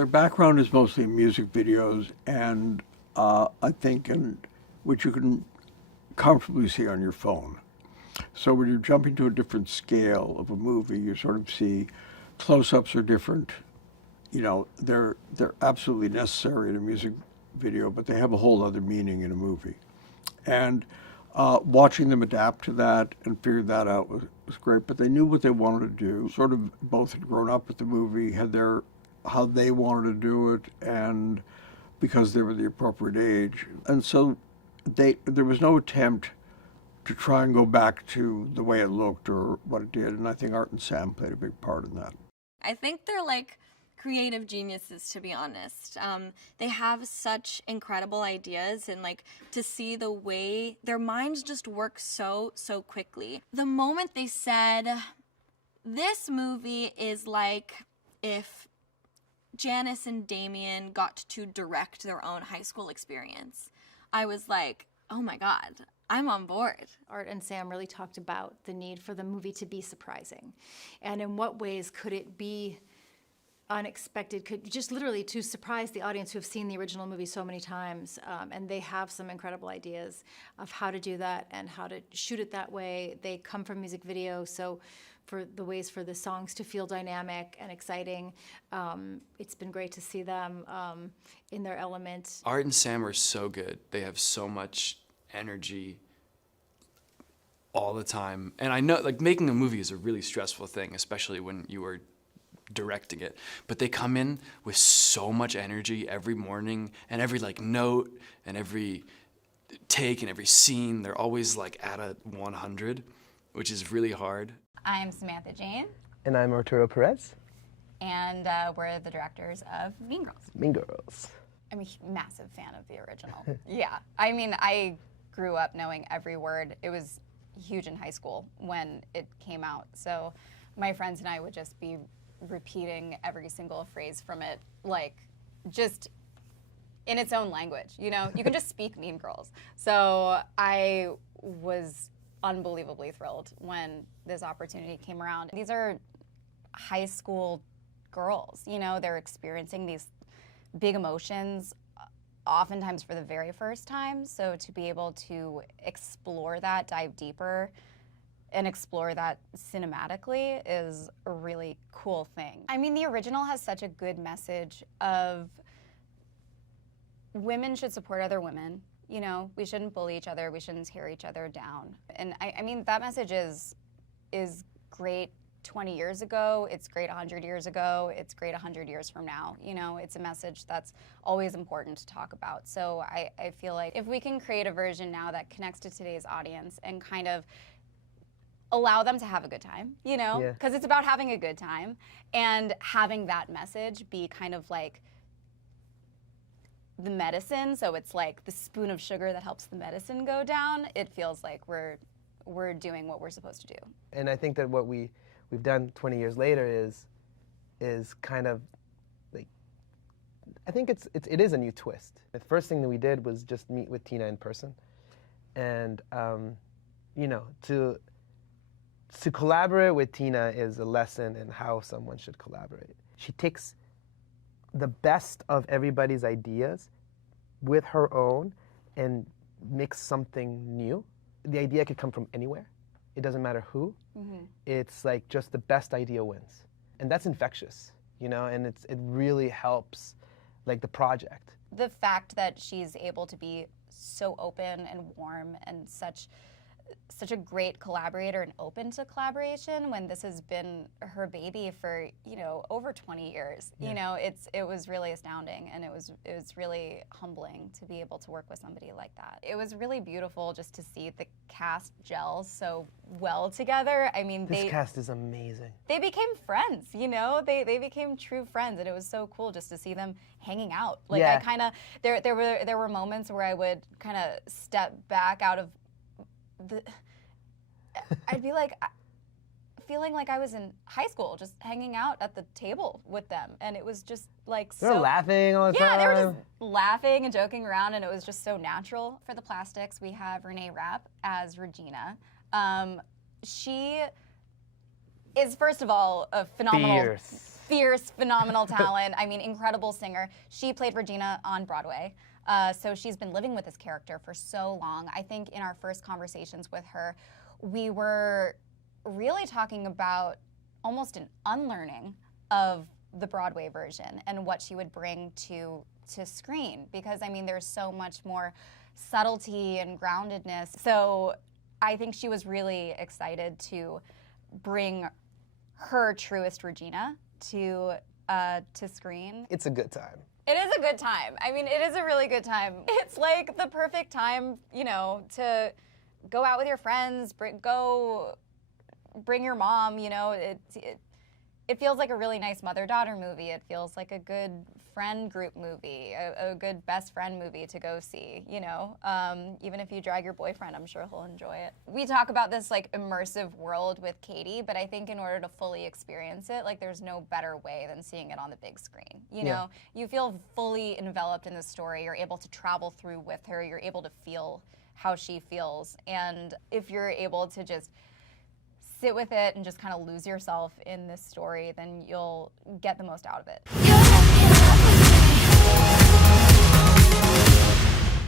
Their background is mostly music videos, and I think, which you can comfortably see on your phone. So when you're jumping to a different scale of a movie, you sort of see close-ups are different. You know, they're absolutely necessary in a music video, but they have a whole other meaning in a movie. And watching them adapt to that and figure that out was great. But they knew what they wanted to do. Sort of both had grown up with the movie, had how they wanted to do it, and because they were the appropriate age. And so there was no attempt to try and go back to the way it looked or what it did. And I think Art and Sam played a big part in that. I think they're like creative geniuses, to be honest. They have such incredible ideas, and like to see the way their minds just work so quickly. The moment they said, this movie is like if Janice and Damien got to direct their own high school experience, I was like, oh my God, I'm on board. Art and Sam really talked about the need for the movie to be surprising. And in what ways could it be unexpected, could just literally to surprise the audience who have seen the original movie so many times. And they have some incredible ideas of how to do that and how to shoot it that way. They come from music video, so for the ways for the songs to feel dynamic and exciting. It's been great to see them in their element. Art and Sam are so good. They have so much energy all the time. And I know, like, making a movie is a really stressful thing, especially when you are directing it. But they come in with so much energy every morning, and every like note and every take and every scene, they're always like at a 100, which is really hard. I'm Samantha Jayne. And I'm Arturo Perez. And we're the directors of Mean Girls. Mean Girls. I'm a massive fan of the original. Yeah, I mean, I grew up knowing every word. It was huge in high school when it came out. So my friends and I would just be repeating every single phrase from it, like just in its own language, you know? You can just speak Mean Girls. So I was unbelievably thrilled when this opportunity came around. These are high school girls, you know? They're experiencing these big emotions oftentimes for the very first time. So to be able to explore that, dive deeper, and explore that cinematically is a really cool thing. I mean, the original has such a good message of women should support other women. You know, we shouldn't bully each other, we shouldn't tear each other down. And I mean, that message is great 20 years ago, it's great 100 years ago, it's great 100 years from now. You know, it's a message that's always important to talk about. So I feel like if we can create a version now that connects to today's audience and kind of allow them to have a good time, you know? Because it's about having a good time and having that message be kind of like the medicine. So it's like the spoon of sugar that helps the medicine go down. It feels like we're doing what we're supposed to do. And I think that what we've done 20 years later is kind of like, I think it is a new twist. The first thing that we did was just meet with Tina in person. And, you know, to collaborate with Tina is a lesson in how someone should collaborate. She takes the best of everybody's ideas with her own and makes something new. The idea could come from anywhere. It doesn't matter who. Mm-hmm. It's like just the best idea wins. And that's infectious, you know, and it really helps like the project. The fact that she's able to be so open and warm and such a great collaborator and open to collaboration when this has been her baby for, you know, over 20 years. Yeah. You know, it was really astounding, and it was really humbling to be able to work with somebody like that. It was really beautiful just to see the cast gel so well together. I mean, this cast is amazing. They became friends, you know? They became true friends, and it was so cool just to see them hanging out. Like, yeah. I kind of there were moments where I would kind of step back out of I'd be like feeling like I was in high school, just hanging out at the table with them, and it was just like they were laughing all the time. Yeah, they were just laughing and joking around, and it was just so natural. For the plastics, we have Renee Rapp as Regina. She is, first of all, a phenomenal fierce, phenomenal talent. I mean, incredible singer. She played Regina on Broadway. So she's been living with this character for so long. I think in our first conversations with her, we were really talking about almost an unlearning of the Broadway version and what she would bring to screen, because I mean there's so much more subtlety and groundedness. So I think she was really excited to bring her truest Regina to screen. It's a good time. It is a good time. I mean, it is a really good time. It's like the perfect time, you know, to go out with your friends, bring your mom, you know. It feels like a really nice mother-daughter movie. It feels like a good friend group movie, a good best friend movie to go see, you know. Even if you drag your boyfriend, I'm sure he'll enjoy it. We talk about this like immersive world with Katie, but I think in order to fully experience it, like there's no better way than seeing it on the big screen. You know, you feel fully enveloped in the story. You're able to travel through with her. You're able to feel how she feels. And if you're able to just sit with it and just kind of lose yourself in this story, then you'll get the most out of it.